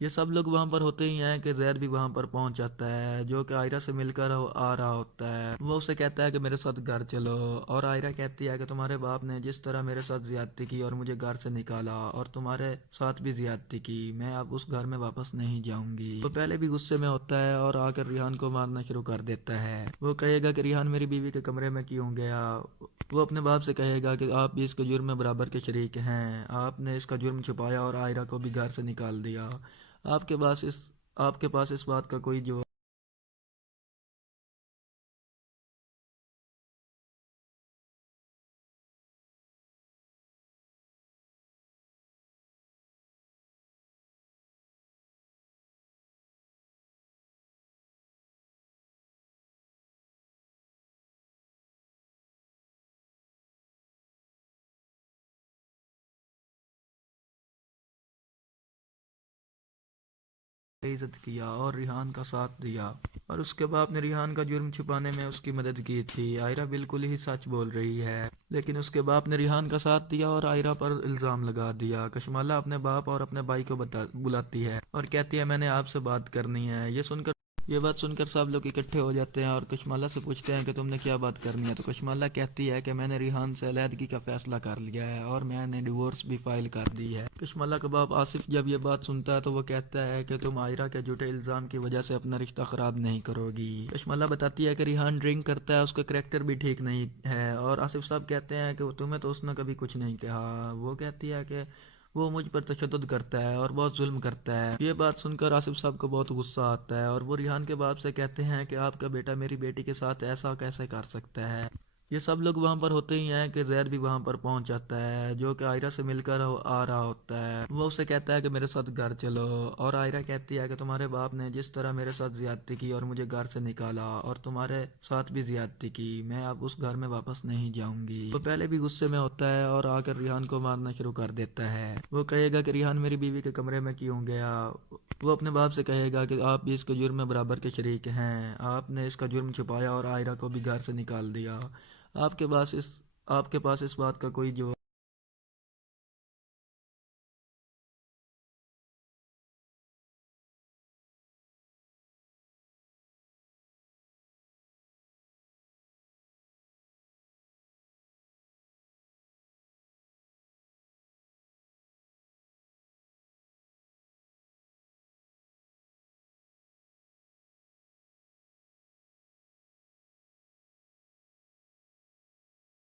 یہ سب لوگ وہاں پر ہوتے ہی ہیں کہ زید بھی وہاں پر پہنچ جاتا ہے، جو کہ آئرہ سے مل کر آ رہا ہوتا ہے۔ وہ اسے کہتا ہے کہ میرے ساتھ گھر چلو، اور آئرہ کہتی ہے کہ تمہارے باپ نے جس طرح میرے ساتھ زیادتی کی اور مجھے گھر سے نکالا اور تمہارے ساتھ بھی زیادتی کی، میں اب اس گھر میں واپس نہیں جاؤں گی۔ وہ پہلے بھی غصے میں ہوتا ہے اور آ کر ریحان کو مارنا شروع کر دیتا ہے۔ وہ کہے گا کہ ریحان میری بیوی کے کمرے میں کیوں گیا؟ وہ اپنے باپ سے کہے گا کہ آپ بھی اس کے جرم میں برابر کے شریک ہیں، آپ نے اس کا جرم چھپایا اور آئرہ کو بھی گھر سے نکال دیا۔ آپ کے پاس اس بات کا کوئی جواب عزت کیا اور ریحان کا ساتھ دیا، اور اس کے باپ نے ریحان کا جرم چھپانے میں اس کی مدد کی تھی۔ آئرہ بالکل ہی سچ بول رہی ہے، لیکن اس کے باپ نے ریحان کا ساتھ دیا اور آئرہ پر الزام لگا دیا۔ کشمالہ اپنے باپ اور اپنے بھائی کو بلاتی ہے اور کہتی ہے میں نے آپ سے بات کرنی ہے۔ یہ بات سن کر سب لوگ اکٹھے ہو جاتے ہیں اور کشمالہ سے پوچھتے ہیں کہ تم نے کیا بات کرنی ہے، تو کشمالہ کہتی ہے کہ میں نے ریحان سے علیحدگی کا فیصلہ کر لیا ہے اور میں نے ڈیورس بھی فائل کر دی ہے۔ کشمالہ کا باپ آصف جب یہ بات سنتا ہے تو وہ کہتا ہے کہ تم آئرہ کے جھوٹے الزام کی وجہ سے اپنا رشتہ خراب نہیں کرو گی۔ کشمالہ بتاتی ہے کہ ریحان ڈرنک کرتا ہے، اس کا کریکٹر بھی ٹھیک نہیں ہے، اور آصف صاحب کہتے ہیں کہ تمہیں تو اس نے کبھی کچھ نہیں کہا۔ وہ کہتی ہے کہ وہ مجھ پر تشدد کرتا ہے اور بہت ظلم کرتا ہے۔ یہ بات سن کر آصف صاحب کو بہت غصہ آتا ہے اور وہ ریحان کے باپ سے کہتے ہیں کہ آپ کا بیٹا میری بیٹی کے ساتھ ایسا کیسے کر سکتا ہے۔ یہ سب لوگ وہاں پر ہوتے ہی ہیں کہ زید بھی وہاں پر پہنچ جاتا ہے، جو کہ آئرہ سے مل کر آ رہا ہوتا ہے۔ وہ اسے کہتا ہے کہ میرے ساتھ گھر چلو، اور آئرہ کہتی ہے کہ تمہارے باپ نے جس طرح میرے ساتھ زیادتی کی اور مجھے گھر سے نکالا اور تمہارے ساتھ بھی زیادتی کی، میں اب اس گھر میں واپس نہیں جاؤں گی۔ وہ پہلے بھی غصے میں ہوتا ہے اور آ کر ریحان کو مارنا شروع کر دیتا ہے۔ وہ کہے گا کہ ریحان میری بیوی کے کمرے میں کیوں گیا؟ وہ اپنے باپ سے کہے گا کہ آپ بھی اس کے جرم میں برابر کے شریک ہیں، آپ نے اس کا جرم چھپایا اور آئرہ کو بھی گھر سے نکال دیا۔ آپ کے پاس اس بات کا کوئی جواب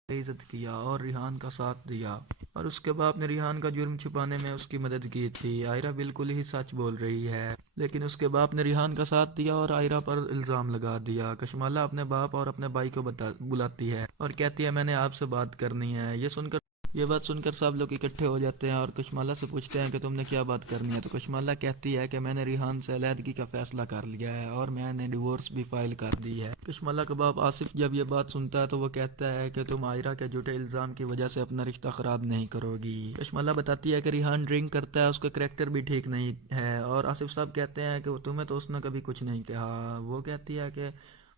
عزت کیا اور ریحان کا ساتھ دیا، اور اس کے باپ نے ریحان کا جرم چھپانے میں اس کی مدد کی تھی۔ آئرہ بالکل ہی سچ بول رہی ہے، لیکن اس کے باپ نے ریحان کا ساتھ دیا اور آئرہ پر الزام لگا دیا۔ کشمالہ اپنے باپ اور اپنے بھائی کو بلاتی ہے اور کہتی ہے میں نے آپ سے بات کرنی ہے۔ یہ بات سن کر سب لوگ اکٹھے ہو جاتے ہیں اور کشمالہ سے پوچھتے ہیں کہ تم نے کیا بات کرنی ہے، تو کشمالہ کہتی ہے کہ میں نے ریحان سے علیحدگی کا فیصلہ کر لیا ہے اور میں نے ڈیورس بھی فائل کر دی ہے۔ کشمالہ کا باپ آصف جب یہ بات سنتا ہے تو وہ کہتا ہے کہ تم آئرہ کے جھوٹے الزام کی وجہ سے اپنا رشتہ خراب نہیں کرو گی۔ کشمالہ بتاتی ہے کہ ریحان ڈرنک کرتا ہے، اس کا کریکٹر بھی ٹھیک نہیں ہے، اور آصف صاحب کہتے ہیں کہ تمہیں تو اس نے کبھی کچھ نہیں کہا۔ وہ کہتی ہے کہ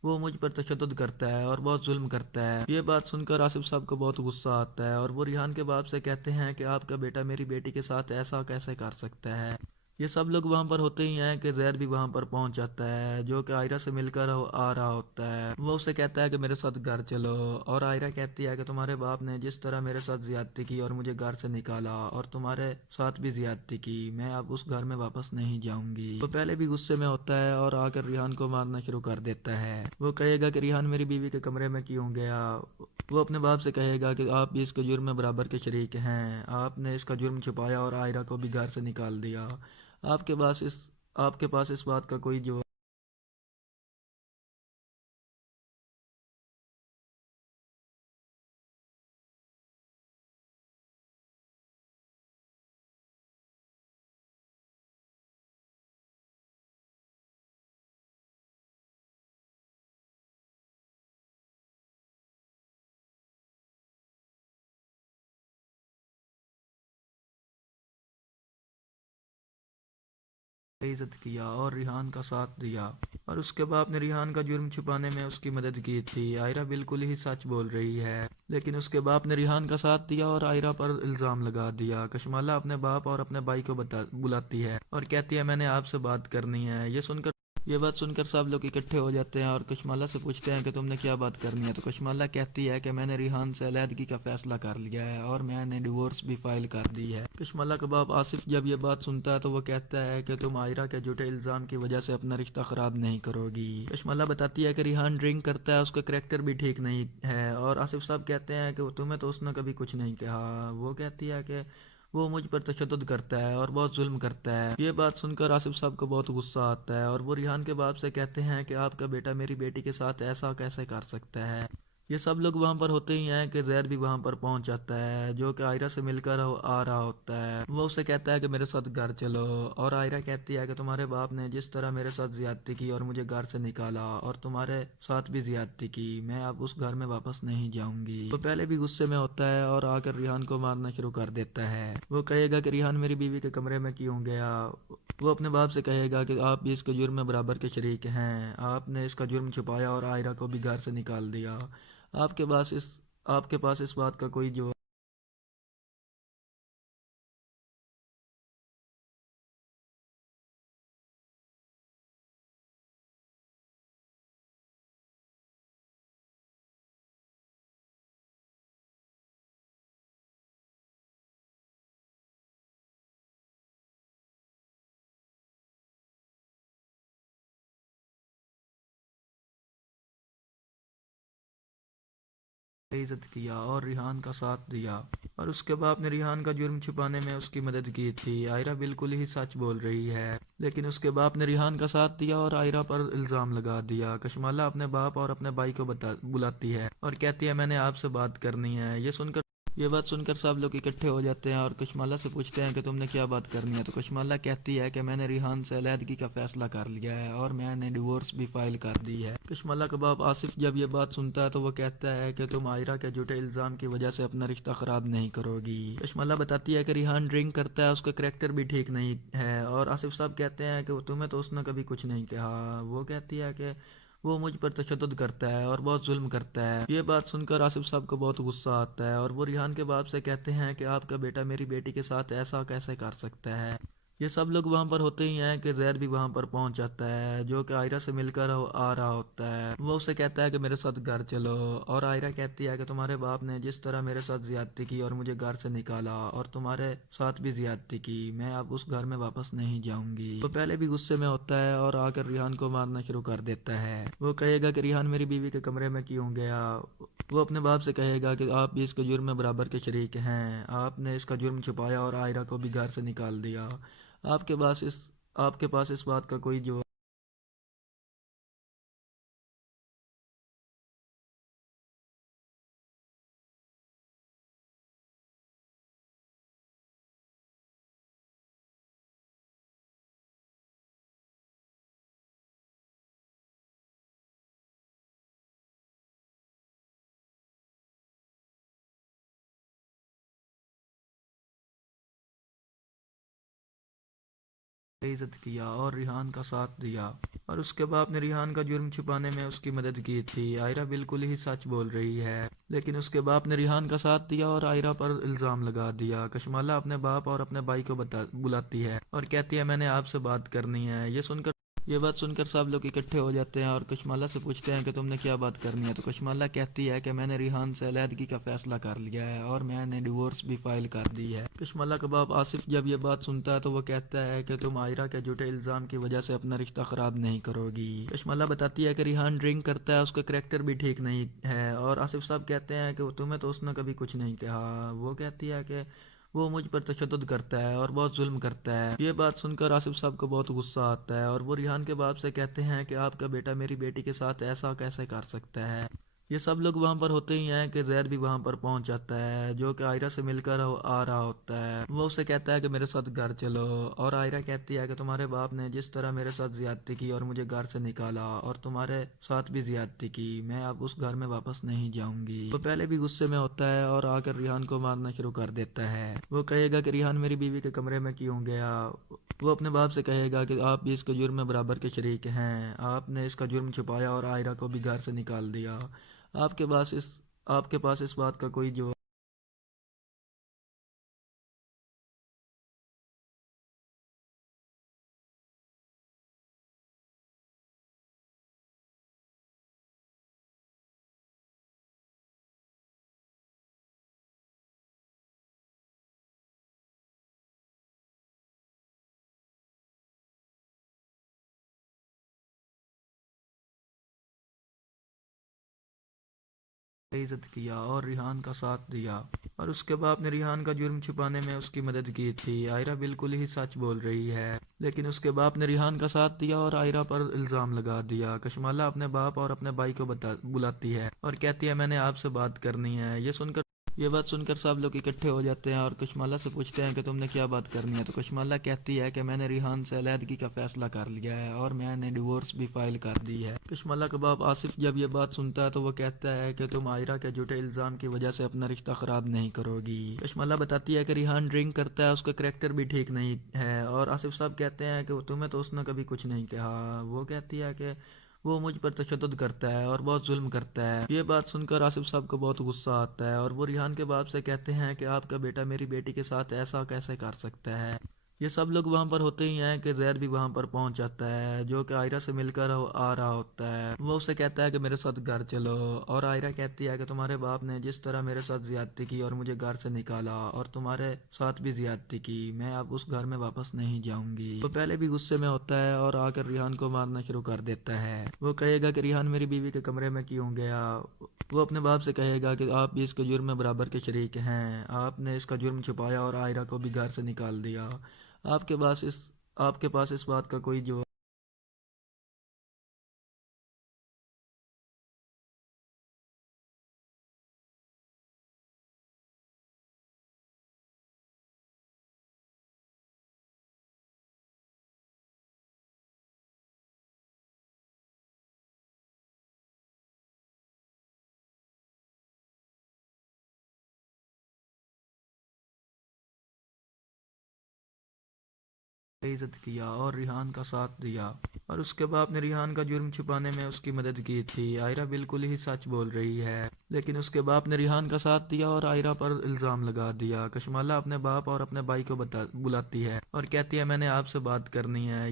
وہ مجھ پر تشدد کرتا ہے اور بہت ظلم کرتا ہے۔ یہ بات سن کر آصف صاحب کو بہت غصہ آتا ہے اور وہ ریحان کے باپ سے کہتے ہیں کہ آپ کا بیٹا میری بیٹی کے ساتھ ایسا کیسے کر سکتا ہے۔ یہ سب لوگ وہاں پر ہوتے ہی ہیں کہ زید بھی وہاں پر پہنچ جاتا ہے، جو کہ آئرہ سے مل کر آ رہا ہوتا ہے۔ وہ اسے کہتا ہے کہ میرے ساتھ گھر چلو، اور آئرہ کہتی ہے کہ تمہارے باپ نے جس طرح میرے ساتھ زیادتی کی اور مجھے گھر سے نکالا اور تمہارے ساتھ بھی زیادتی کی، میں اب اس گھر میں واپس نہیں جاؤں گی۔ وہ پہلے بھی غصے میں ہوتا ہے اور آ کر ریحان کو مارنا شروع کر دیتا ہے۔ وہ کہے گا کہ ریحان میری بیوی کے کمرے میں کیوں گیا؟ وہ اپنے باپ سے کہے گا کہ آپ بھی اس کے جرم میں برابر کے شریک ہیں، آپ نے اس کا جرم چھپایا اور آئرہ کو بھی گھر سے نکال دیا۔ آپ کے پاس اس بات کا کوئی جواب عزت کیا اور ریحان کا ساتھ دیا، اور اس کے باپ نے ریحان کا جرم چھپانے میں اس کی مدد کی تھی۔ آئرہ بالکل ہی سچ بول رہی ہے، لیکن اس کے باپ نے ریحان کا ساتھ دیا اور آئرہ پر الزام لگا دیا۔ کشمالہ اپنے باپ اور اپنے بھائی کو بلاتی ہے اور کہتی ہے میں نے آپ سے بات کرنی ہے۔ یہ بات سن کر سب لوگ اکٹھے ہو جاتے ہیں اور کشمالہ سے پوچھتے ہیں کہ تم نے کیا بات کرنی ہے، تو کشمالہ کہتی ہے کہ میں نے ریحان سے علیحدگی کا فیصلہ کر لیا ہے اور میں نے ڈیورس بھی فائل کر دی ہے۔ کشمالہ کا باپ آصف جب یہ بات سنتا ہے تو وہ کہتا ہے کہ تم آئرہ کے جھوٹے الزام کی وجہ سے اپنا رشتہ خراب نہیں کرو گی۔ کشمالہ بتاتی ہے کہ ریحان ڈرنک کرتا ہے، اس کا کریکٹر بھی ٹھیک نہیں ہے، اور آصف صاحب کہتے ہیں کہ تمہیں تو اس نے کبھی کچھ نہیں کہا۔ وہ کہتی ہے کہ وہ مجھ پر تشدد کرتا ہے اور بہت ظلم کرتا ہے۔ یہ بات سن کر آصف صاحب کو بہت غصہ آتا ہے اور وہ ریحان کے باپ سے کہتے ہیں کہ آپ کا بیٹا میری بیٹی کے ساتھ ایسا کیسے کر سکتا ہے۔ یہ سب لوگ وہاں پر ہوتے ہی ہیں کہ زید بھی وہاں پر پہنچ جاتا ہے، جو کہ آئرہ سے مل کر آ رہا ہوتا ہے۔ وہ اسے کہتا ہے کہ میرے ساتھ گھر چلو، اور آئرہ کہتی ہے کہ تمہارے باپ نے جس طرح میرے ساتھ زیادتی کی اور مجھے گھر سے نکالا اور تمہارے ساتھ بھی زیادتی کی، میں اب اس گھر میں واپس نہیں جاؤں گی۔ وہ پہلے بھی غصے میں ہوتا ہے اور آ کر ریحان کو مارنا شروع کر دیتا ہے۔ وہ کہے گا کہ ریحان میری بیوی کے کمرے میں کیوں گیا۔ وہ اپنے باپ سے کہے گا کہ آپ بھی اس کے جرم میں برابر کے شریک ہیں، آپ نے اس کا جرم چھپایا اور آئرہ کو بھی گھر سے نکال دیا۔ آپ کے پاس اس بات کا کوئی جواب عزت کیا اور ریحان کا ساتھ دیا، اور اس کے باپ نے ریحان کا جرم چھپانے میں اس کی مدد کی تھی۔ آئرہ بالکل ہی سچ بول رہی ہے، لیکن اس کے باپ نے ریحان کا ساتھ دیا اور آئرہ پر الزام لگا دیا۔ کشمالہ اپنے باپ اور اپنے بھائی کو بلاتی ہے اور کہتی ہے میں نے آپ سے بات کرنی ہے۔ یہ بات سن کر سب لوگ اکٹھے ہو جاتے ہیں اور کشمالہ سے پوچھتے ہیں کہ تم نے کیا بات کرنی ہے، تو کشمالہ کہتی ہے کہ میں نے ریحان سے علیحدگی کا فیصلہ کر لیا ہے اور میں نے ڈیورس بھی فائل کر دی ہے۔ کشمالہ کا باپ آصف جب یہ بات سنتا ہے تو وہ کہتا ہے کہ تم آئرہ کے جھوٹے الزام کی وجہ سے اپنا رشتہ خراب نہیں کرو گی۔ کشمالہ بتاتی ہے کہ ریحان ڈرنک کرتا ہے، اس کا کریکٹر بھی ٹھیک نہیں ہے، اور آصف صاحب کہتے ہیں کہ تمہیں تو اس نے کبھی کچھ نہیں کہا۔ وہ کہتی ہے کہ وہ مجھ پر تشدد کرتا ہے اور بہت ظلم کرتا ہے۔ یہ بات سن کر آصف صاحب کو بہت غصہ آتا ہے اور وہ ریحان کے باپ سے کہتے ہیں کہ آپ کا بیٹا میری بیٹی کے ساتھ ایسا کیسے کر سکتا ہے۔ یہ سب لوگ وہاں پر ہوتے ہی ہیں کہ زید بھی وہاں پر پہنچ جاتا ہے، جو کہ آئرہ سے مل کر آ رہا ہوتا ہے۔ وہ اسے کہتا ہے کہ میرے ساتھ گھر چلو، اور آئرہ کہتی ہے کہ تمہارے باپ نے جس طرح میرے ساتھ زیادتی کی اور مجھے گھر سے نکالا اور تمہارے ساتھ بھی زیادتی کی، میں اب اس گھر میں واپس نہیں جاؤں گی۔ وہ پہلے بھی غصے میں ہوتا ہے اور آ کر ریحان کو مارنا شروع کر دیتا ہے۔ وہ کہے گا کہ ریحان میری بیوی کے کمرے میں کیوں گیا۔ وہ اپنے باپ سے کہے گا کہ آپ بھی اس کے جرم میں برابر کے شریک ہیں، آپ نے اس کا جرم چھپایا اور آئرہ کو بھی گھر سے نکال دیا۔ آپ کے پاس اس بات کا کوئی جواب عزت کیا اور ریحان کا ساتھ دیا، اور اس کے باپ نے ریحان کا جرم چھپانے میں اس کی مدد کی تھی۔ آئرہ بالکل ہی سچ بول رہی ہے، لیکن اس کے باپ نے ریحان کا ساتھ دیا اور آئرہ پر الزام لگا دیا۔ کشمالہ اپنے باپ اور اپنے بھائی کو بلاتی ہے اور کہتی ہے میں نے آپ سے بات کرنی ہے۔ یہ بات سن کر سب لوگ اکٹھے ہو جاتے ہیں اور کشمالہ سے پوچھتے ہیں کہ تم نے کیا بات کرنی ہے، تو کشمالہ کہتی ہے کہ میں نے ریحان سے علیحدگی کا فیصلہ کر لیا ہے اور میں نے ڈیورس بھی فائل کر دی ہے۔ کشمالہ کا باپ آصف جب یہ بات سنتا ہے تو وہ کہتا ہے کہ تم آئرہ کے جھوٹے الزام کی وجہ سے اپنا رشتہ خراب نہیں کرو گی۔ کشمالہ بتاتی ہے کہ ریحان ڈرنک کرتا ہے، اس کا کریکٹر بھی ٹھیک نہیں ہے، اور آصف صاحب کہتے ہیں کہ تمہیں تو اس نے کبھی کچھ نہیں کہا۔ وہ کہتی ہے کہ وہ مجھ پر تشدد کرتا ہے اور بہت ظلم کرتا ہے۔ یہ بات سن کر آصف صاحب کو بہت غصہ آتا ہے اور وہ ریحان کے باپ سے کہتے ہیں کہ آپ کا بیٹا میری بیٹی کے ساتھ ایسا کیسے کر سکتا ہے۔ یہ سب لوگ وہاں پر ہوتے ہی ہیں کہ زید بھی وہاں پر پہنچ جاتا ہے، جو کہ آئرہ سے مل کر آ رہا ہوتا ہے۔ وہ اسے کہتا ہے کہ میرے ساتھ گھر چلو، اور آئرہ کہتی ہے کہ تمہارے باپ نے جس طرح میرے ساتھ زیادتی کی اور مجھے گھر سے نکالا اور تمہارے ساتھ بھی زیادتی کی، میں اب اس گھر میں واپس نہیں جاؤں گی۔ وہ پہلے بھی غصے میں ہوتا ہے اور آ کر ریحان کو مارنا شروع کر دیتا ہے۔ وہ کہے گا کہ ریحان میری بیوی کے کمرے میں کیوں گیا۔ وہ اپنے باپ سے کہے گا کہ آپ بھی اس کے جرم میں برابر کے شریک ہیں، آپ نے اس کا جرم چھپایا اور آئرہ کو بھی گھر سے نکال دیا۔ آپ آپ کے پاس اس بات کا کوئی جواب عزت کیا اور ریحان کا ساتھ دیا، اور اس کے باپ نے ریحان کا جرم چھپانے میں اس کی مدد کی تھی۔ آئرہ بالکل ہی سچ بول رہی ہے، لیکن اس کے باپ نے ریحان کا ساتھ دیا اور آئرہ پر الزام لگا دیا۔ کشمالہ اپنے باپ اور اپنے بھائی کو بلاتی ہے اور کہتی ہے میں نے آپ سے بات کرنی ہے۔ یہ بات سن کر سب لوگ اکٹھے ہو جاتے ہیں اور کشمالہ سے پوچھتے ہیں کہ تم نے کیا بات کرنی ہے، تو کشمالہ کہتی ہے کہ میں نے ریحان سے علیحدگی کا فیصلہ کر لیا ہے اور میں نے ڈیورس بھی فائل کر دی ہے۔ کشمالہ کا باپ آصف جب یہ بات سنتا ہے تو وہ کہتا ہے کہ تم آئرہ کے جھوٹے الزام کی وجہ سے اپنا رشتہ خراب نہیں کرو گی۔ کشمالہ بتاتی ہے کہ ریحان ڈرنک کرتا ہے، اس کا کریکٹر بھی ٹھیک نہیں ہے، اور آصف صاحب کہتے ہیں کہ تمہیں تو اس نے کبھی کچھ نہیں کہا۔ وہ کہتی ہے کہ وہ مجھ پر تشدد کرتا ہے اور بہت ظلم کرتا ہے۔ یہ بات سن کر آصف صاحب کو بہت غصہ آتا ہے اور وہ ریحان کے باپ سے کہتے ہیں کہ آپ کا بیٹا میری بیٹی کے ساتھ ایسا کیسے کر سکتا ہے۔ یہ سب لوگ وہاں پر ہوتے ہی ہیں کہ زید بھی وہاں پر پہنچ جاتا ہے، جو کہ آئرہ سے مل کر آ رہا ہوتا ہے۔ وہ اسے کہتا ہے کہ میرے ساتھ گھر چلو، اور آئرہ کہتی ہے کہ تمہارے باپ نے جس طرح میرے ساتھ زیادتی کی اور مجھے گھر سے نکالا اور تمہارے ساتھ بھی زیادتی کی، میں اب اس گھر میں واپس نہیں جاؤں گی۔ وہ پہلے بھی غصے میں ہوتا ہے اور آ کر ریحان کو مارنا شروع کر دیتا ہے۔ وہ کہے گا کہ ریحان میری بیوی کے کمرے میں کیوں گیا۔ وہ اپنے باپ سے کہے گا کہ آپ بھی اس کے جرم میں برابر کے شریک ہیں، آپ نے اس کا جرم چھپایا اور آئرہ کو بھی گھر سے نکال دیا۔ آپ کے پاس اس بات کا کوئی جواب عزت کیا اور ریحان کا ساتھ دیا، اور اس کے باپ نے ریحان کا جرم چھپانے میں اس کی مدد کی تھی۔ آئرہ بالکل ہی سچ بول رہی ہے، لیکن اس کے باپ نے ریحان کا ساتھ دیا اور آئرہ پر الزام لگا دیا۔ کشمالہ اپنے باپ اور اپنے بھائی کو بلاتی ہے اور کہتی ہے میں نے آپ سے بات کرنی ہے۔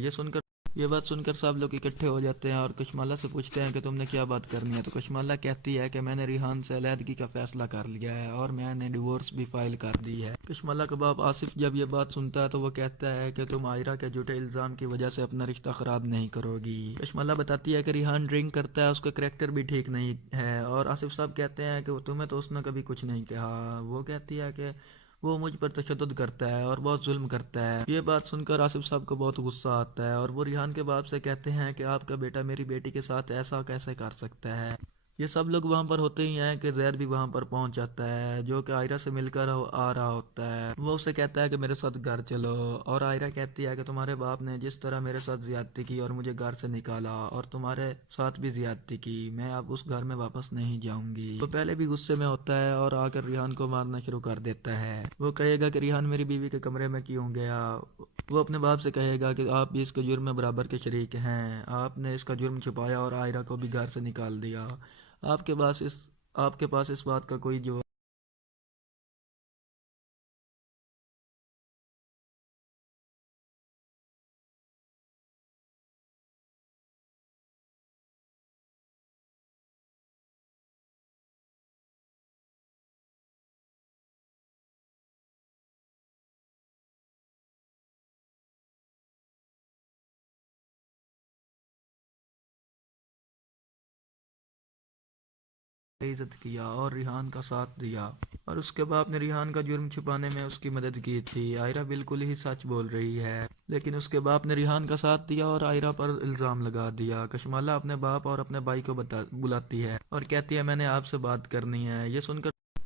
یہ بات سن کر سب لوگ اکٹھے ہو جاتے ہیں اور کشمالہ سے پوچھتے ہیں کہ تم نے کیا بات کرنی ہے، تو کشمالہ کہتی ہے کہ میں نے ریحان سے علیحدگی کا فیصلہ کر لیا ہے اور میں نے ڈیورس بھی فائل کر دی ہے۔ کشمالہ کا باپ آصف جب یہ بات سنتا ہے تو وہ کہتا ہے کہ تم آئرہ کے جھوٹے الزام کی وجہ سے اپنا رشتہ خراب نہیں کرو گی۔ کشمالہ بتاتی ہے کہ ریحان ڈرنک کرتا ہے، اس کا کریکٹر بھی ٹھیک نہیں ہے، اور آصف صاحب کہتے ہیں کہ تمہیں تو اس نے کبھی کچھ نہیں کہا۔ وہ کہتی ہے کہ وہ مجھ پر تشدد کرتا ہے اور بہت ظلم کرتا ہے۔ یہ بات سن کر آصف صاحب کو بہت غصہ آتا ہے اور وہ ریحان کے باپ سے کہتے ہیں کہ آپ کا بیٹا میری بیٹی کے ساتھ ایسا کیسے کر سکتا ہے۔ یہ سب لوگ وہاں پر ہوتے ہی ہیں کہ زید بھی وہاں پر پہنچ جاتا ہے، جو کہ آئرہ سے مل کر آ رہا ہوتا ہے۔ وہ اسے کہتا ہے کہ میرے ساتھ گھر چلو، اور آئرہ کہتی ہے کہ تمہارے باپ نے جس طرح میرے ساتھ زیادتی کی اور مجھے گھر سے نکالا اور تمہارے ساتھ بھی زیادتی کی، میں اب اس گھر میں واپس نہیں جاؤں گی۔ وہ پہلے بھی غصے میں ہوتا ہے اور آ کر ریحان کو مارنا شروع کر دیتا ہے۔ وہ کہے گا کہ ریحان میری بیوی کے کمرے میں کیوں گیا۔ وہ اپنے باپ سے کہے گا کہ آپ بھی اس کے جرم میں برابر کے شریک ہیں، آپ نے اس کا جرم چھپایا اور آئرہ کو بھی گھر سے نکال دیا۔ آپ کے پاس اس بات کا کوئی جواب عزت کیا اور ریحان کا ساتھ دیا، اور اس کے باپ نے ریحان کا جرم چھپانے میں اس کی مدد کی تھی۔ آئرہ بالکل ہی سچ بول رہی ہے، لیکن اس کے باپ نے ریحان کا ساتھ دیا اور آئرہ پر الزام لگا دیا۔ کشمالہ اپنے باپ اور اپنے بھائی کو بلاتی ہے اور کہتی ہے میں نے آپ سے بات کرنی ہے۔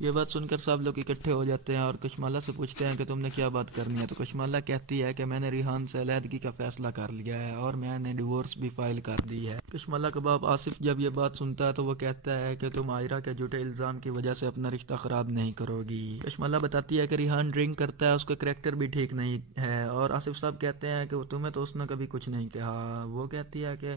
یہ بات سن کر سب لوگ اکٹھے ہو جاتے ہیں اور کشمالہ سے پوچھتے ہیں کہ تم نے کیا بات کرنی ہے، تو کشمالہ کہتی ہے کہ میں نے ریحان سے علیحدگی کا فیصلہ کر لیا ہے اور میں نے ڈیورس بھی فائل کر دی ہے۔ کشمالہ کا باپ آصف جب یہ بات سنتا ہے تو وہ کہتا ہے کہ تم آئرہ کے جھوٹے الزام کی وجہ سے اپنا رشتہ خراب نہیں کرو گی۔ کشمالہ بتاتی ہے کہ ریحان ڈرنک کرتا ہے، اس کا کریکٹر بھی ٹھیک نہیں ہے، اور آصف صاحب کہتے ہیں کہ تمہیں تو اس نے کبھی کچھ نہیں کہا۔ وہ کہتی ہے کہ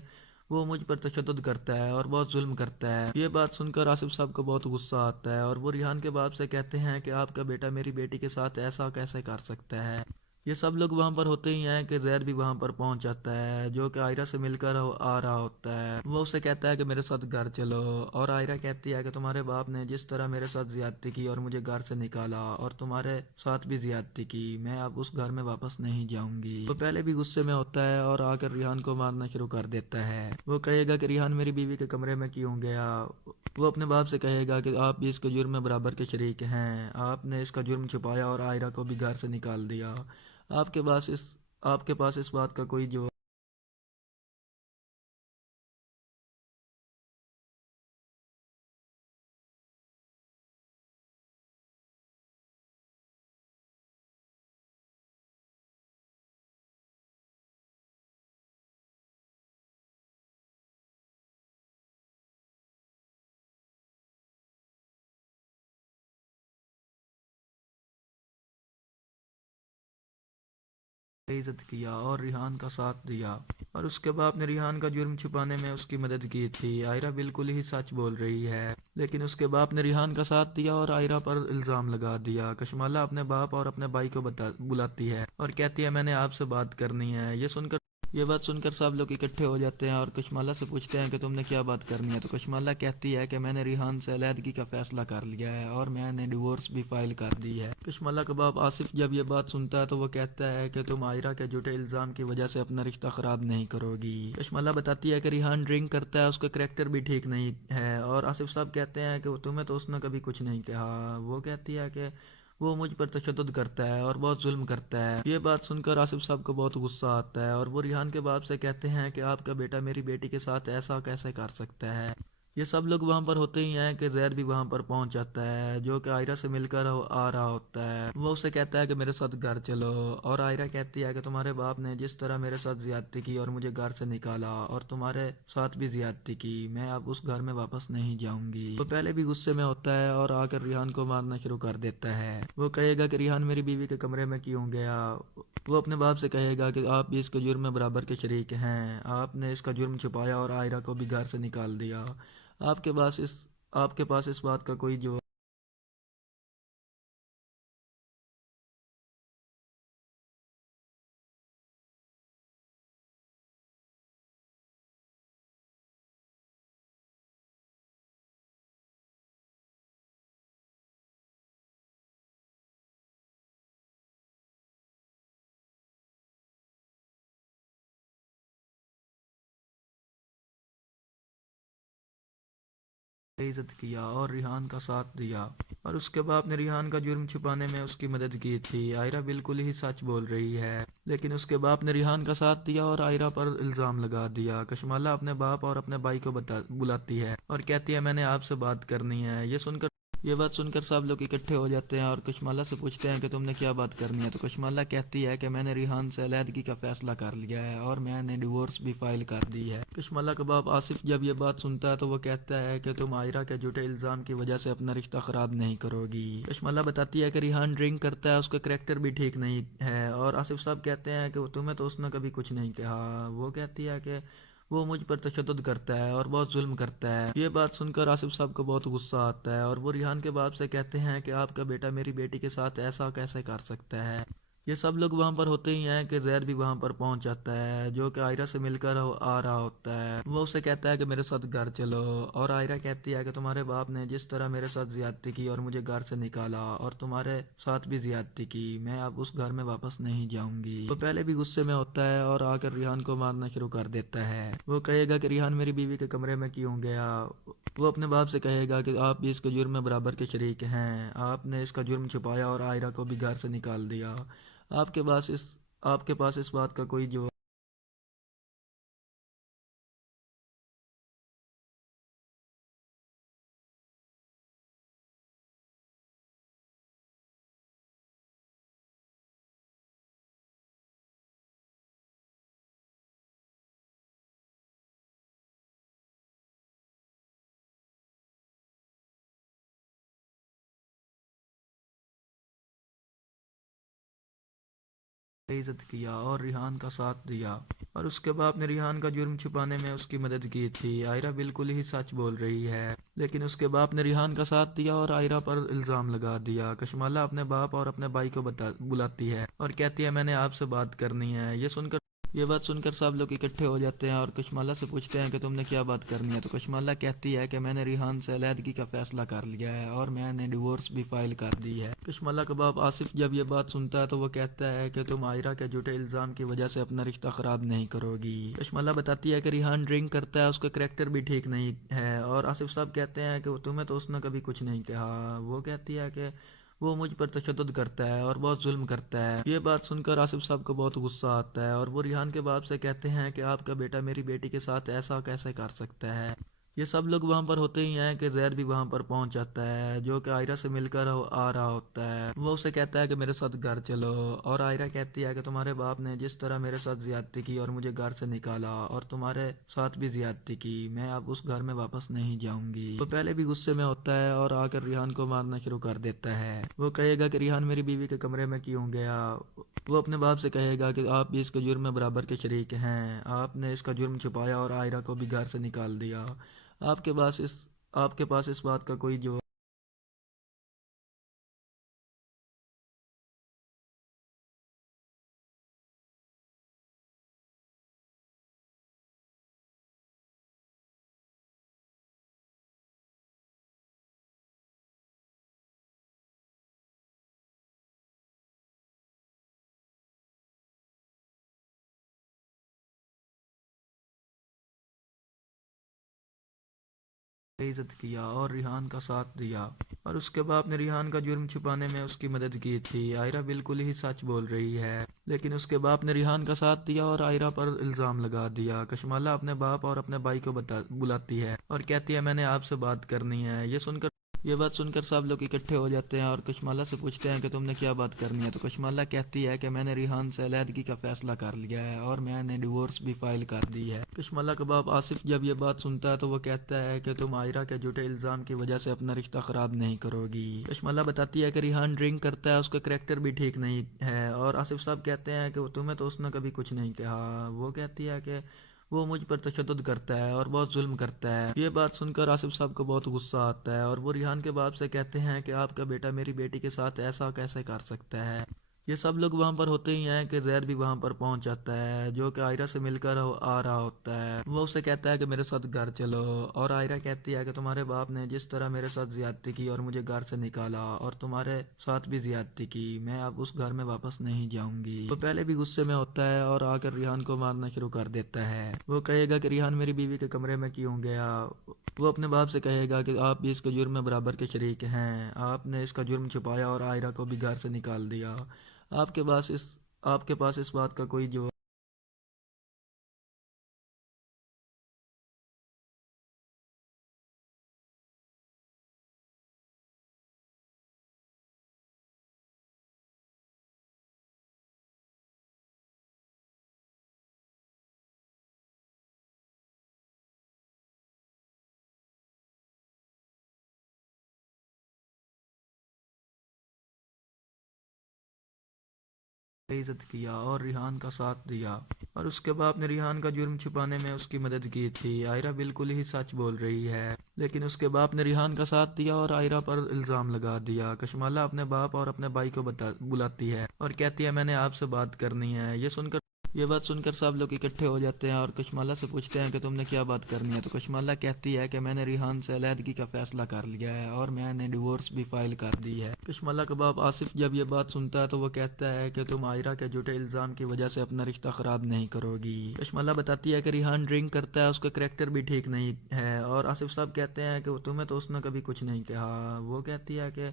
وہ مجھ پر تشدد کرتا ہے اور بہت ظلم کرتا ہے۔ یہ بات سن کر آصف صاحب کو بہت غصہ آتا ہے اور وہ ریحان کے باپ سے کہتے ہیں کہ آپ کا بیٹا میری بیٹی کے ساتھ ایسا کیسے کر سکتا ہے۔ یہ سب لوگ وہاں پر ہوتے ہی ہیں کہ زید بھی وہاں پر پہنچ جاتا ہے جو کہ عائرہ سے مل کر آ رہا ہوتا ہے۔ وہ اسے کہتا ہے کہ میرے ساتھ گھر چلو، اور عائرہ کہتی ہے کہ تمہارے باپ نے جس طرح میرے ساتھ زیادتی کی اور مجھے گھر سے نکالا اور تمہارے ساتھ بھی زیادتی کی، میں اب اس گھر میں واپس نہیں جاؤں گی۔ وہ پہلے بھی غصے میں ہوتا ہے اور آ کر ریحان کو مارنا شروع کر دیتا ہے۔ وہ کہے گا کہ ریحان میری بیوی کے کمرے میں کیوں گیا۔ وہ اپنے باپ سے کہے گا کہ آپ بھی اس کے جرم میں برابر کے شریک ہیں، آپ نے اس کا جرم چھپایا اور عائرہ کو بھی گھر سے نکال دیا۔ آپ کے پاس اس بات کا کوئی جواب بے عزت کیا اور ریحان کا ساتھ دیا، اور اس کے باپ نے ریحان کا جرم چھپانے میں اس کی مدد کی تھی۔ عائرہ بالکل ہی سچ بول رہی ہے، لیکن اس کے باپ نے ریحان کا ساتھ دیا اور عائرہ پر الزام لگا دیا۔ کشمالہ اپنے باپ اور اپنے بھائی کو بلاتی ہے اور کہتی ہے میں نے آپ سے بات کرنی ہے۔ یہ بات سن کر سب لوگ اکٹھے ہو جاتے ہیں اور کشمالہ سے پوچھتے ہیں کہ تم نے کیا بات کرنی ہے، تو کشمالہ کہتی ہے کہ میں نے ریحان سے علیحدگی کا فیصلہ کر لیا ہے اور میں نے ڈیورس بھی فائل کر دی ہے۔ کشمالہ کا باپ آصف جب یہ بات سنتا ہے تو وہ کہتا ہے کہ تم عائرہ کے جھوٹے الزام کی وجہ سے اپنا رشتہ خراب نہیں کرو گی۔ کشمالہ بتاتی ہے کہ ریحان ڈرنک کرتا ہے، اس کا کریکٹر بھی ٹھیک نہیں ہے، اور آصف صاحب کہتے ہیں کہ تمہیں تو اس نے کبھی کچھ نہیں کہا۔ وہ کہتی ہے کہ وہ مجھ پر تشدد کرتا ہے اور بہت ظلم کرتا ہے۔ یہ بات سن کر آصف صاحب کو بہت غصہ آتا ہے اور وہ ریحان کے باپ سے کہتے ہیں کہ آپ کا بیٹا میری بیٹی کے ساتھ ایسا کیسے کر سکتا ہے۔ یہ سب لوگ وہاں پر ہوتے ہی ہیں کہ زید بھی وہاں پر پہنچ جاتا ہے جو کہ عائرہ سے مل کر آ رہا ہوتا ہے۔ وہ اسے کہتا ہے کہ میرے ساتھ گھر چلو، اور عائرہ کہتی ہے کہ تمہارے باپ نے جس طرح میرے ساتھ زیادتی کی اور مجھے گھر سے نکالا اور تمہارے ساتھ بھی زیادتی کی، میں اب اس گھر میں واپس نہیں جاؤں گی۔ وہ پہلے بھی غصے میں ہوتا ہے اور آ کر ریحان کو مارنا شروع کر دیتا ہے۔ وہ کہے گا کہ ریحان میری بیوی کے کمرے میں کیوں گیا۔ وہ اپنے باپ سے کہے گا کہ آپ بھی اس کے جرم میں برابر کے شریک ہیں، آپ نے اس کا جرم چھپایا اور عائرہ کو بھی گھر سے نکال دیا۔ آپ کے پاس اس بات کا کوئی جواب بے عزت کیا اور ریحان کا ساتھ دیا، اور اس کے باپ نے ریحان کا جرم چھپانے میں اس کی مدد کی تھی۔ عائرہ بالکل ہی سچ بول رہی ہے، لیکن اس کے باپ نے ریحان کا ساتھ دیا اور عائرہ پر الزام لگا دیا۔ کشمالہ اپنے باپ اور اپنے بھائی کو بلاتی ہے اور کہتی ہے میں نے آپ سے بات کرنی ہے۔ یہ بات سن کر سب لوگ اکٹھے ہو جاتے ہیں اور کشمالہ سے پوچھتے ہیں کہ تم نے کیا بات کرنی ہے، تو کشمالہ کہتی ہے کہ میں نے ریحان سے علیحدگی کا فیصلہ کر لیا ہے اور میں نے ڈیورس بھی فائل کر دی ہے۔ کشمالہ کا باپ آصف جب یہ بات سنتا ہے تو وہ کہتا ہے کہ تم عائرہ کے جھوٹے الزام کی وجہ سے اپنا رشتہ خراب نہیں کرو گی۔ کشمالہ بتاتی ہے کہ ریحان ڈرنک کرتا ہے، اس کا کریکٹر بھی ٹھیک نہیں ہے، اور آصف صاحب کہتے ہیں کہ تمہیں تو اس نے کبھی کچھ نہیں کہا۔ وہ کہتی ہے کہ وہ مجھ پر تشدد کرتا ہے اور بہت ظلم کرتا ہے۔ یہ بات سن کر آصف صاحب کو بہت غصہ آتا ہے اور وہ ریحان کے باپ سے کہتے ہیں کہ آپ کا بیٹا میری بیٹی کے ساتھ ایسا کیسے کر سکتا ہے۔ یہ سب لوگ وہاں پر ہوتے ہی ہیں کہ زید بھی وہاں پر پہنچ جاتا ہے جو کہ عائرہ سے مل کر آ رہا ہوتا ہے۔ وہ اسے کہتا ہے کہ میرے ساتھ گھر چلو، اور عائرہ کہتی ہے کہ تمہارے باپ نے جس طرح میرے ساتھ زیادتی کی اور مجھے گھر سے نکالا اور تمہارے ساتھ بھی زیادتی کی، میں اب اس گھر میں واپس نہیں جاؤں گی۔ وہ پہلے بھی غصے میں ہوتا ہے اور آ کر ریحان کو مارنا شروع کر دیتا ہے۔ وہ کہے گا کہ ریحان میری بیوی کے کمرے میں کیوں گیا۔ وہ اپنے باپ سے کہے گا کہ آپ بھی اس کے جرم میں برابر کے شریک ہیں، آپ نے اس کا جرم چھپایا اور عائرہ کو بھی گھر سے نکال دیا۔ آپ کے پاس اس بات کا کوئی جواب عزت کیا اور ریحان کا ساتھ دیا، اور اس کے باپ نے ریحان کا جرم چھپانے میں اس کی مدد کی تھی۔ آئرہ بالکل ہی سچ بول رہی ہے، لیکن اس کے باپ نے ریحان کا ساتھ دیا اور آئرہ پر الزام لگا دیا۔ کشمالہ اپنے باپ اور اپنے بھائی کو بلاتی ہے اور کہتی ہے میں نے آپ سے بات کرنی ہے۔ یہ بات سن کر سب لوگ اکٹھے ہو جاتے ہیں اور کشمالہ سے پوچھتے ہیں کہ تم نے کیا بات کرنی ہے، تو کشمالہ کہتی ہے کہ میں نے ریحان سے علیحدگی کا فیصلہ کر لیا ہے اور میں نے ڈیورس بھی فائل کر دی ہے۔ کشمالہ کا باپ آصف جب یہ بات سنتا ہے تو وہ کہتا ہے کہ تم آئرہ کے جھوٹے الزام کی وجہ سے اپنا رشتہ خراب نہیں کرو گی۔ کشمالہ بتاتی ہے کہ ریحان ڈرنک کرتا ہے، اس کا کریکٹر بھی ٹھیک نہیں ہے، اور آصف صاحب کہتے ہیں کہ تمہیں تو اس نے کبھی کچھ نہیں کہا۔ وہ کہتی ہے کہ وہ مجھ پر تشدد کرتا ہے اور بہت ظلم کرتا ہے۔ یہ بات سن کر آصف صاحب کو بہت غصہ آتا ہے اور وہ ریحان کے باپ سے کہتے ہیں کہ آپ کا بیٹا میری بیٹی کے ساتھ ایسا کیسے کر سکتا ہے۔ یہ سب لوگ وہاں پر ہوتے ہی ہیں کہ زید بھی وہاں پر پہنچ جاتا ہے، جو کہ آئرہ سے مل کر آ رہا ہوتا ہے۔ وہ اسے کہتا ہے کہ میرے ساتھ گھر چلو، اور آئرہ کہتی ہے کہ تمہارے باپ نے جس طرح میرے ساتھ زیادتی کی اور مجھے گھر سے نکالا اور تمہارے ساتھ بھی زیادتی کی، میں اب اس گھر میں واپس نہیں جاؤں گی۔ وہ پہلے بھی غصے میں ہوتا ہے اور آ کر ریحان کو مارنا شروع کر دیتا ہے۔ وہ کہے گا کہ ریحان میری بیوی کے کمرے میں کیوں گیا۔ وہ اپنے باپ سے کہے گا کہ آپ بھی اس کے جرم میں برابر کے شریک ہیں، آپ نے اس کا جرم چھپایا اور آئرہ کو بھی گھر سے نکال دیا۔ آپ کے پاس اس بات کا کوئی جواب عزت کیا اور ریحان کا ساتھ دیا، اور اس کے باپ نے ریحان کا جرم چھپانے میں اس کی مدد کی تھی۔ آئرہ بالکل ہی سچ بول رہی ہے، لیکن اس کے باپ نے ریحان کا ساتھ دیا اور آئرہ پر الزام لگا دیا۔ کشمالہ اپنے باپ اور اپنے بھائی کو بلاتی ہے اور کہتی ہے میں نے آپ سے بات کرنی ہے۔ یہ بات سن کر سب لوگ اکٹھے ہو جاتے ہیں اور کشمالہ سے پوچھتے ہیں کہ تم نے کیا بات کرنی ہے، تو کشمالہ کہتی ہے کہ میں نے ریحان سے علیحدگی کا فیصلہ کر لیا ہے اور میں نے ڈیورس بھی فائل کر دی ہے۔ کشمالہ کا باپ آصف جب یہ بات سنتا ہے تو وہ کہتا ہے کہ تم آئرہ کے جھوٹے الزام کی وجہ سے اپنا رشتہ خراب نہیں کرو گی۔ کشمالہ بتاتی ہے کہ ریحان ڈرنک کرتا ہے، اس کا کریکٹر بھی ٹھیک نہیں ہے، اور آصف صاحب کہتے ہیں کہ تمہیں تو اس نے کبھی کچھ نہیں کہا۔ وہ کہتی ہے کہ وہ مجھ پر تشدد کرتا ہے اور بہت ظلم کرتا ہے۔ یہ بات سن کر آصف صاحب کو بہت غصہ آتا ہے اور وہ ریحان کے باپ سے کہتے ہیں کہ آپ کا بیٹا میری بیٹی کے ساتھ ایسا کیسے کر سکتا ہے۔ یہ سب لوگ وہاں پر ہوتے ہی ہیں کہ زید بھی وہاں پر پہنچ جاتا ہے، جو کہ آئرہ سے مل کر آ رہا ہوتا ہے۔ وہ اسے کہتا ہے کہ میرے ساتھ گھر چلو، اور آئرہ کہتی ہے کہ تمہارے باپ نے جس طرح میرے ساتھ زیادتی کی اور مجھے گھر سے نکالا اور تمہارے ساتھ بھی زیادتی کی، میں اب اس گھر میں واپس نہیں جاؤں گی۔ وہ پہلے بھی غصے میں ہوتا ہے اور آ کر ریحان کو مارنا شروع کر دیتا ہے۔ وہ کہے گا کہ ریحان میری بیوی کے کمرے میں کیوں گیا۔ وہ اپنے باپ سے کہے گا کہ آپ بھی اس کے جرم میں برابر کے شریک ہیں، آپ نے اس کا جرم چھپایا اور آئرہ کو بھی گھر سے نکال دیا۔ آپ کے پاس اس بات کا کوئی جواب عزت کیا اور ریحان کا ساتھ دیا، اور اس کے باپ نے ریحان کا جرم چھپانے میں اس کی مدد کی تھی۔ آئرہ بالکل ہی سچ بول رہی ہے، لیکن اس کے باپ نے ریحان کا ساتھ دیا اور آئرہ پر الزام لگا دیا۔ کشمالہ اپنے باپ اور اپنے بھائی کو بلاتی ہے اور کہتی ہے میں نے آپ سے بات کرنی ہے۔ یہ بات سن کر سب لوگ اکٹھے ہو جاتے ہیں اور کشمالہ سے پوچھتے ہیں کہ تم نے کیا بات کرنی ہے، تو کشمالہ کہتی ہے کہ میں نے ریحان سے علیحدگی کا فیصلہ کر لیا ہے اور میں نے ڈیورس بھی فائل کر دی ہے۔ کشمالہ کا باپ آصف جب یہ بات سنتا ہے تو وہ کہتا ہے کہ تم آئرہ کے جھوٹے الزام کی وجہ سے اپنا رشتہ خراب نہیں کرو گی۔ کشمالہ بتاتی ہے کہ ریحان ڈرنک کرتا ہے، اس کا کریکٹر بھی ٹھیک نہیں ہے، اور آصف صاحب کہتے ہیں کہ تمہیں تو اس نے کبھی کچھ نہیں کہا۔ وہ کہتی ہے کہ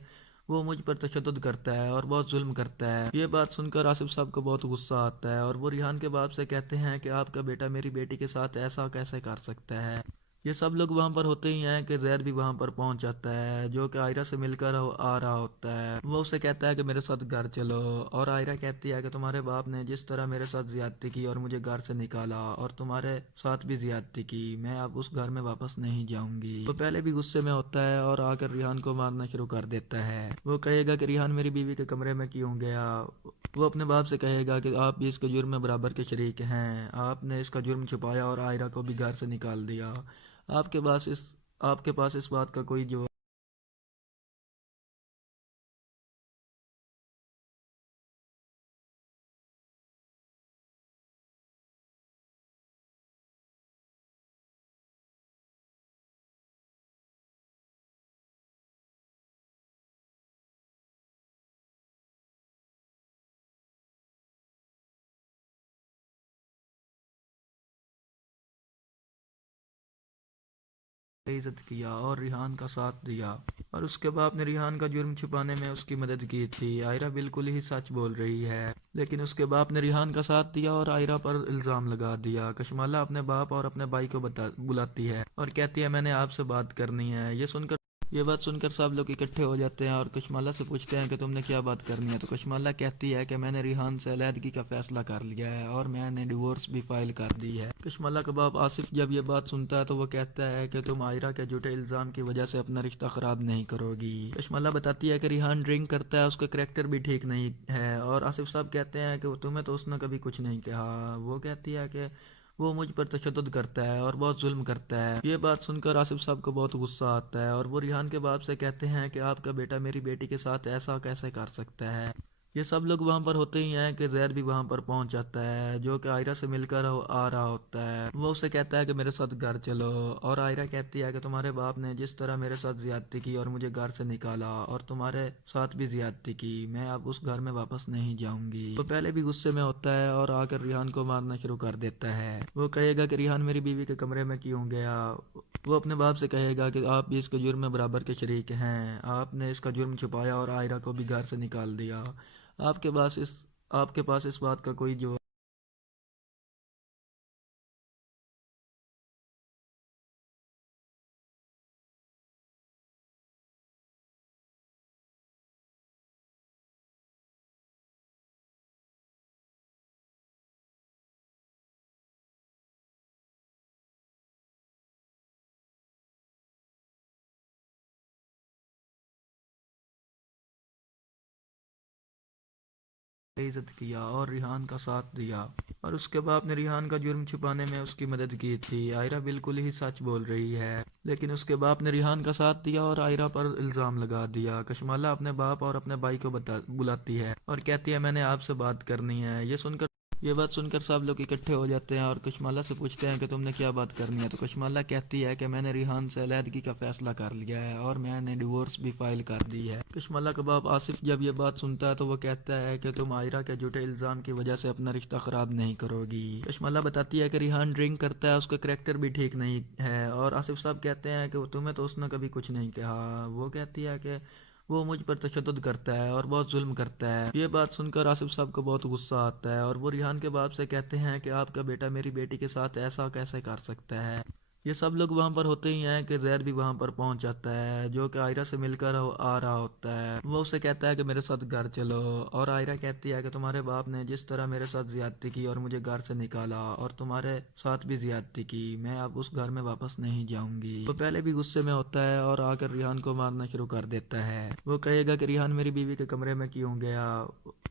وہ مجھ پر تشدد کرتا ہے اور بہت ظلم کرتا ہے۔ یہ بات سن کر آصف صاحب کو بہت غصہ آتا ہے اور وہ ریحان کے باپ سے کہتے ہیں کہ آپ کا بیٹا میری بیٹی کے ساتھ ایسا کیسے کر سکتا ہے۔ یہ سب لوگ وہاں پر ہوتے ہی ہیں کہ زید بھی وہاں پر پہنچ جاتا ہے، جو کہ آئرہ سے مل کر آ رہا ہوتا ہے۔ وہ اسے کہتا ہے کہ میرے ساتھ گھر چلو، اور آئرہ کہتی ہے کہ تمہارے باپ نے جس طرح میرے ساتھ زیادتی کی اور مجھے گھر سے نکالا اور تمہارے ساتھ بھی زیادتی کی، میں اب اس گھر میں واپس نہیں جاؤں گی۔ وہ پہلے بھی غصے میں ہوتا ہے اور آ کر ریحان کو مارنا شروع کر دیتا ہے۔ وہ کہے گا کہ ریحان میری بیوی کے کمرے میں کیوں گیا۔ وہ اپنے باپ سے کہے گا کہ آپ بھی اس کے جرم میں برابر کے شریک ہیں، آپ نے اس کا جرم چھپایا اور عائرہ کو بھی گھر سے نکال دیا۔ آپ کے پاس اس بات کا کوئی جواب بے عزت کیا اور ریحان کا ساتھ دیا، اور اس کے باپ نے ریحان کا جرم چھپانے میں اس کی مدد کی تھی۔ عائرہ بالکل ہی سچ بول رہی ہے، لیکن اس کے باپ نے ریحان کا ساتھ دیا اور عائرہ پر الزام لگا دیا۔ کشمالہ اپنے باپ اور اپنے بھائی کو بلاتی ہے اور کہتی ہے میں نے آپ سے بات کرنی ہے۔ یہ بات سن کر سب لوگ اکٹھے ہو جاتے ہیں اور کشمالہ سے پوچھتے ہیں کہ تم نے کیا بات کرنی ہے، تو کشمالہ کہتی ہے کہ میں نے ریحان سے علیحدگی کا فیصلہ کر لیا ہے اور میں نے ڈیورس بھی فائل کر دی ہے۔ کشمالہ کا باپ آصف جب یہ بات سنتا ہے تو وہ کہتا ہے کہ تم عائرہ کے جھوٹے الزام کی وجہ سے اپنا رشتہ خراب نہیں کرو گی۔ کشمالہ بتاتی ہے کہ ریحان ڈرنک کرتا ہے، اس کا کریکٹر بھی ٹھیک نہیں ہے، اور آصف صاحب کہتے ہیں کہ تمہیں تو اس نے کبھی کچھ نہیں کہا۔ وہ کہتی ہے کہ وہ مجھ پر تشدد کرتا ہے اور بہت ظلم کرتا ہے۔ یہ بات سن کر آصف صاحب کو بہت غصہ آتا ہے اور وہ ریحان کے باپ سے کہتے ہیں کہ آپ کا بیٹا میری بیٹی کے ساتھ ایسا کیسے کر سکتا ہے۔ یہ سب لوگ وہاں پر ہوتے ہی ہیں کہ زید بھی وہاں پر پہنچ جاتا ہے، جو کہ عائرہ سے مل کر آ رہا ہوتا ہے۔ وہ اسے کہتا ہے کہ میرے ساتھ گھر چلو، اور عائرہ کہتی ہے کہ تمہارے باپ نے جس طرح میرے ساتھ زیادتی کی اور مجھے گھر سے نکالا اور تمہارے ساتھ بھی زیادتی کی، میں اب اس گھر میں واپس نہیں جاؤں گی۔ وہ پہلے بھی غصے میں ہوتا ہے اور آ کر ریحان کو مارنا شروع کر دیتا ہے۔ وہ کہے گا کہ ریحان میری بیوی کے کمرے میں کیوں گیا۔ وہ اپنے باپ سے کہے گا کہ آپ بھی اس کے جرم میں برابر کے شریک ہیں، آپ نے اس کا جرم چھپایا اور عائرہ کو بھی گھر سے نکال دیا۔ آپ کے پاس اس بات کا کوئی جواب بے عزت کیا اور ریحان کا ساتھ دیا، اور اس کے باپ نے ریحان کا جرم چھپانے میں اس کی مدد کی تھی۔ عائرہ بالکل ہی سچ بول رہی ہے، لیکن اس کے باپ نے ریحان کا ساتھ دیا اور عائرہ پر الزام لگا دیا۔ کشمالہ اپنے باپ اور اپنے بھائی کو بلاتی ہے اور کہتی ہے میں نے آپ سے بات کرنی ہے۔ یہ بات سن کر سب لوگ اکٹھے ہو جاتے ہیں اور کشمالہ سے پوچھتے ہیں کہ تم نے کیا بات کرنی ہے، تو کشمالہ کہتی ہے کہ میں نے ریحان سے علیحدگی کا فیصلہ کر لیا ہے اور میں نے ڈیورس بھی فائل کر دی ہے۔ کشمالہ کا باپ آصف جب یہ بات سنتا ہے تو وہ کہتا ہے کہ تم عائرہ کے جھوٹے الزام کی وجہ سے اپنا رشتہ خراب نہیں کرو گی۔ کشمالہ بتاتی ہے کہ ریحان ڈرنک کرتا ہے، اس کا کریکٹر بھی ٹھیک نہیں ہے، اور آصف صاحب کہتے ہیں کہ تمہیں تو اس نے کبھی کچھ نہیں کہا۔ وہ کہتی ہے کہ وہ مجھ پر تشدد کرتا ہے اور بہت ظلم کرتا ہے۔ یہ بات سن کر آصف صاحب کو بہت غصہ آتا ہے اور وہ ریحان کے باپ سے کہتے ہیں کہ آپ کا بیٹا میری بیٹی کے ساتھ ایسا کیسے کر سکتا ہے۔ یہ سب لوگ وہاں پر ہوتے ہی ہیں کہ زید بھی وہاں پر پہنچ جاتا ہے، جو کہ عائرہ سے مل کر آ رہا ہوتا ہے۔ وہ اسے کہتا ہے کہ میرے ساتھ گھر چلو، اور عائرہ کہتی ہے کہ تمہارے باپ نے جس طرح میرے ساتھ زیادتی کی اور مجھے گھر سے نکالا اور تمہارے ساتھ بھی زیادتی کی، میں اب اس گھر میں واپس نہیں جاؤں گی۔ وہ پہلے بھی غصے میں ہوتا ہے اور آ کر ریحان کو مارنا شروع کر دیتا ہے۔ وہ کہے گا کہ ریحان میری بیوی کے کمرے میں کیوں گیا۔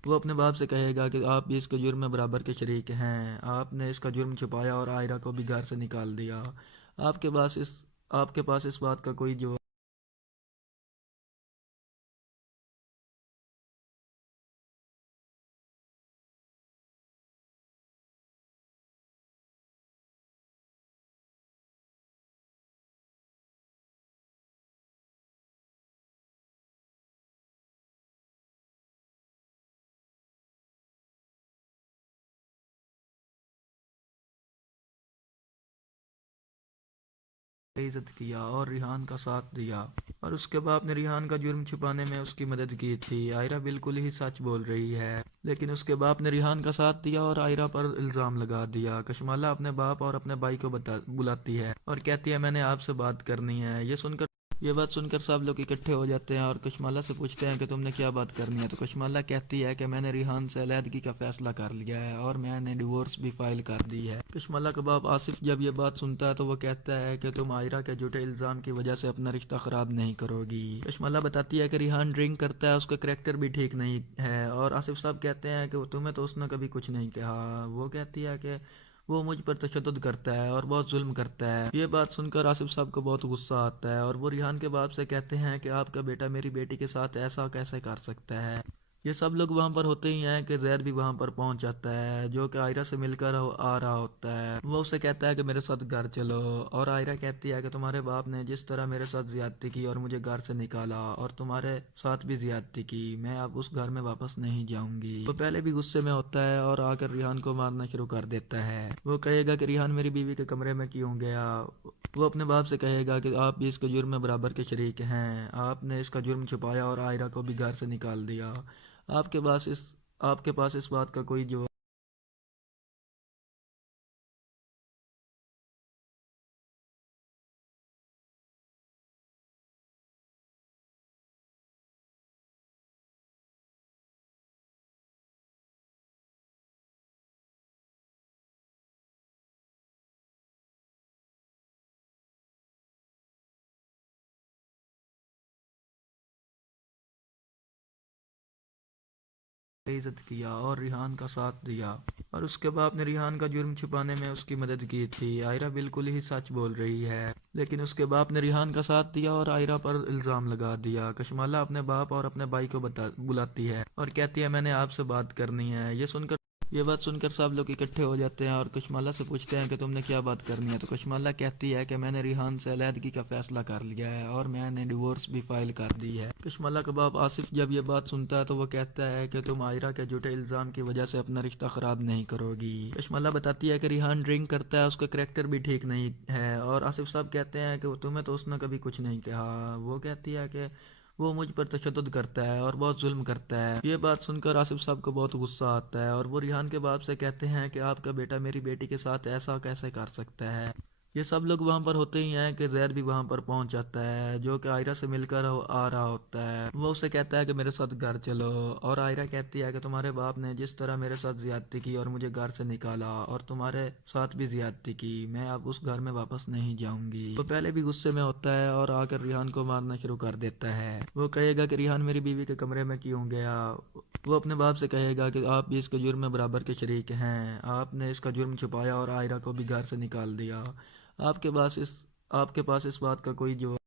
وہ اپنے باپ سے کہے گا کہ آپ بھی اس کے جرم میں برابر کے شریک ہیں، آپ نے اس کا جرم چھپایا اور عائرہ کو بھی گھر سے نکال دیا۔ آپ کے پاس اس بات کا کوئی جواب بے عزت کیا اور ریحان کا ساتھ دیا، اور اس کے باپ نے ریحان کا جرم چھپانے میں اس کی مدد کی تھی۔ عائرہ بالکل ہی سچ بول رہی ہے، لیکن اس کے باپ نے ریحان کا ساتھ دیا اور عائرہ پر الزام لگا دیا۔ کشمالہ اپنے باپ اور اپنے بھائی کو بلاتی ہے اور کہتی ہے میں نے آپ سے بات کرنی ہے۔ یہ بات سن کر سب لوگ اکٹھے ہو جاتے ہیں اور کشمالہ سے پوچھتے ہیں کہ تم نے کیا بات کرنی ہے. تو کشمالہ کہتی ہے کہ میں نے ریحان سے علیحدگی کا فیصلہ کر لیا ہے اور میں نے ڈیورس بھی فائل کر دی ہے. کشمالہ کا باپ آصف جب یہ بات سنتا ہے تو وہ کہتا ہے کہ تم عائرہ کے جھوٹے الزام کی وجہ سے اپنا رشتہ خراب نہیں کرو گی. کشمالہ بتاتی ہے کہ ریحان ڈرنک کرتا ہے, اس کا کریکٹر بھی ٹھیک نہیں ہے, اور آصف صاحب کہتے ہیں کہ تمہیں تو اس نے کبھی کچھ نہیں کہا. وہ کہتی ہے کہ وہ مجھ پر تشدد کرتا ہے اور بہت ظلم کرتا ہے. یہ بات سن کر آصف صاحب کو بہت غصہ آتا ہے اور وہ ریحان کے باپ سے کہتے ہیں کہ آپ کا بیٹا میری بیٹی کے ساتھ ایسا کیسے کر سکتا ہے. یہ سب لوگ وہاں پر ہوتے ہی ہیں کہ زید بھی وہاں پر پہنچ جاتا ہے جو کہ عائرہ سے مل کر آ رہا ہوتا ہے. وہ اسے کہتا ہے کہ میرے ساتھ گھر چلو, اور عائرہ کہتی ہے کہ تمہارے باپ نے جس طرح میرے ساتھ زیادتی کی اور مجھے گھر سے نکالا اور تمہارے ساتھ بھی زیادتی کی, میں اب اس گھر میں واپس نہیں جاؤں گی. وہ پہلے بھی غصے میں ہوتا ہے اور آ کر ریحان کو مارنا شروع کر دیتا ہے. وہ کہے گا کہ ریحان میری بیوی کے کمرے میں کیوں گیا. وہ اپنے باپ سے کہے گا کہ آپ بھی اس کے جرم میں برابر کے شریک ہیں, آپ نے اس کا جرم چھپایا اور عائرہ کو بھی گھر سے نکال دیا. آپ کے پاس اس بات کا کوئی جواب عزت کیا اور ریحان کا ساتھ دیا, اور اس کے باپ نے ریحان کا جرم چھپانے میں اس کی مدد کی تھی. عائرہ بالکل ہی سچ بول رہی ہے, لیکن اس کے باپ نے ریحان کا ساتھ دیا اور عائرہ پر الزام لگا دیا. کشمالہ اپنے باپ اور اپنے بھائی کو بلاتی ہے اور کہتی ہے میں نے آپ سے بات کرنی ہے. یہ بات سن کر سب لوگ اکٹھے ہو جاتے ہیں اور کشمالہ سے پوچھتے ہیں کہ تم نے کیا بات کرنی ہے. تو کشمالہ کہتی ہے کہ میں نے ریحان سے علیحدگی کا فیصلہ کر لیا ہے اور میں نے ڈیورس بھی فائل کر دی ہے. کشمالہ کا باپ آصف جب یہ بات سنتا ہے تو وہ کہتا ہے کہ تم عائرہ کے جھوٹے الزام کی وجہ سے اپنا رشتہ خراب نہیں کرو گی. کشمالہ بتاتی ہے کہ ریحان ڈرنک کرتا ہے, اس کا کریکٹر بھی ٹھیک نہیں ہے, اور آصف صاحب کہتے ہیں کہ تمہیں تو اس نے کبھی کچھ نہیں کہا. وہ کہتی ہے کہ وہ مجھ پر تشدد کرتا ہے اور بہت ظلم کرتا ہے. یہ بات سن کر آصف صاحب کو بہت غصہ آتا ہے اور وہ ریحان کے باپ سے کہتے ہیں کہ آپ کا بیٹا میری بیٹی کے ساتھ ایسا کیسے کر سکتا ہے. یہ سب لوگ وہاں پر ہوتے ہی ہیں کہ زید بھی وہاں پر پہنچ جاتا ہے جو کہ عائرہ سے مل کر آ رہا ہوتا ہے. وہ اسے کہتا ہے کہ میرے ساتھ گھر چلو, اور عائرہ کہتی ہے کہ تمہارے باپ نے جس طرح میرے ساتھ زیادتی کی اور مجھے گھر سے نکالا اور تمہارے ساتھ بھی زیادتی کی, میں اب اس گھر میں واپس نہیں جاؤں گی. وہ پہلے بھی غصے میں ہوتا ہے اور آ کر ریحان کو مارنا شروع کر دیتا ہے. وہ کہے گا کہ ریحان میری بیوی کے کمرے میں کیوں گیا. وہ اپنے باپ سے کہے گا کہ آپ بھی اس کے جرم میں برابر کے شریک ہیں, آپ نے اس کا جرم چھپایا اور عائرہ کو بھی گھر سے نکال دیا. آپ کے پاس اس بات کا کوئی جواب